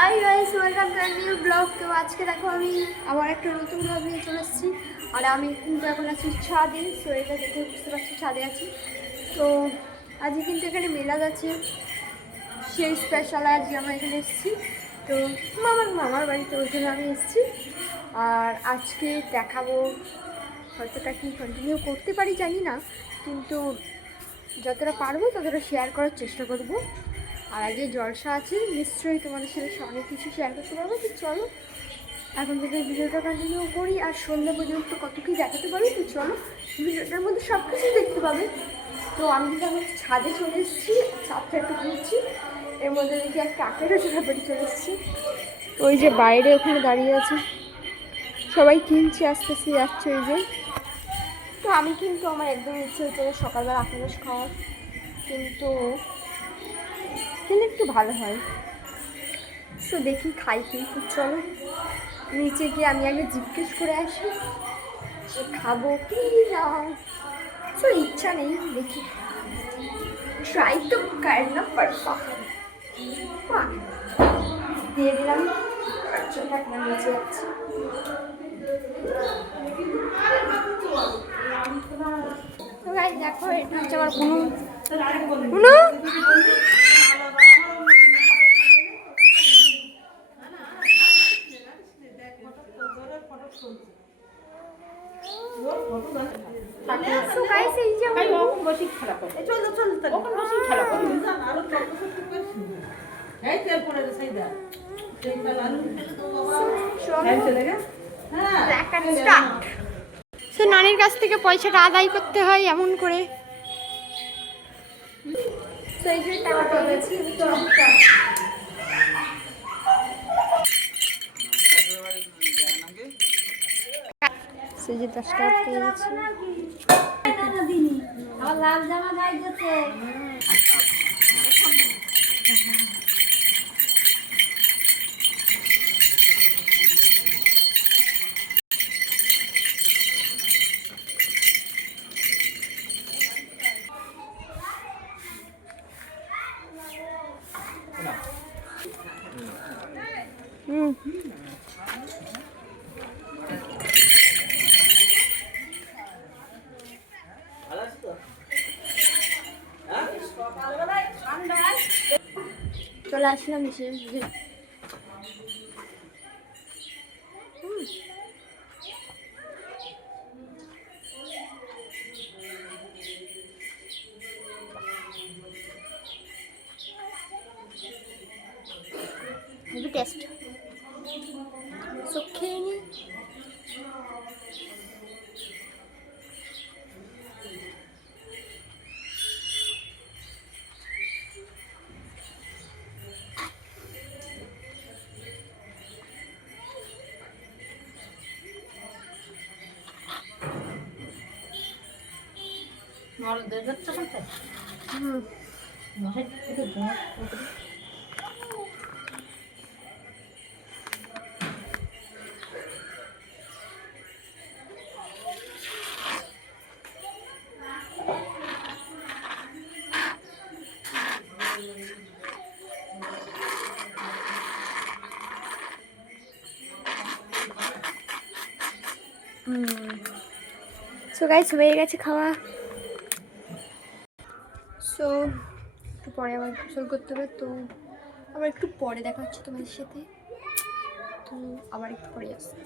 Hi guys, welcome to new blog. তো আজকে দেখো আমি আবার একটা নতুন ব্লগ নিয়ে চলে এসেছি। আর আমি কিন্তু এখন আছি ছাদে। সো এটা দেখে বুঝতে পারছি ছাদে আছি। তো আজকে কিন্তু এখানে মেলাদ আছে, সেই স্পেশাল আজকে আমরা এখানে এসেছি। তো মামার বাড়িতে ওই জন্য আমি এসেছি। আর আজকে দেখাবো, হয়তোটা কি কন্টিনিউ করতে পারি জানি না, কিন্তু যতটা পারবো ততটা শেয়ার করার চেষ্টা করব। আর আজকে জলসা আছে, নিশ্চয়ই তোমাদের সাথে অনেক কিছু শেয়ার করতে পারবো। তো চলো এখন থেকে ভিডিওটা কন্টিনিউ করি, আর সন্ধ্যা পর্যন্ত কত কী দেখাতে পারি। তো চলো, ভিডিওটার মধ্যে সব কিছুই দেখতে পাবে। তো আমি কিন্তু এখন ছাদে চলে এসেছি, ছাদটা একটু ঘুরছি। এর মধ্যে দেখি এক কাকেরও ঝাপাটি চলে এসেছি। ওই যে বাইরে ওখানে দাঁড়িয়ে আছে, সবাই কিনছে, আস্তে আস্তে যাচ্ছে ওই যে। তো আমি কিন্তু আমার একদম ইচ্ছে হচ্ছে সকালবেলা আখরোশ খাওয়ার, কিন্তু খেলে একটু ভালো হয়। তো দেখি খাই কি। তো চলো নিচে গিয়ে আমি আগে জিজ্ঞেস করে আসি যে খাবো কি না। তো ইচ্ছা নেই, দেখি ট্রাই তো করনা পড়তা। দিয়ে দিলাম, তার জন্য আপনার নিচে যাচ্ছি। তো গাইস দেখো, এটা হচ্ছে আমার বুনু। বুনু তো গাইস এই যে আমার ওখানে বসে খেলা করো। ওখানে বসে খেলা করো। এই তেল পড়ে রে সাইদা। তেলটা লালু চলে গে। হ্যাঁ, স্টার্ট। সে নানির কাছ থেকে পয়সাটা আদায় করতে হয় এমন করে। সেই যে টাকা পেয়েছি, সেই যে 10 টাকা পেয়ে গেছি। আমার লাল জামা গাই গেছে। হুম, চলে আসলাম এসে। Heavy taste. সো খেয়ে নি। মাল দেবে তো কোথায়? হুম, মহাই থেকে দাও। সো গাইস হয়ে গেছে খাওয়া। সো একটু পরে আবার গোসল করতে হবে। তো আবার একটু পরে দেখা হচ্ছে তোমাদের সাথে। তো আবার একটু পরে আসছি।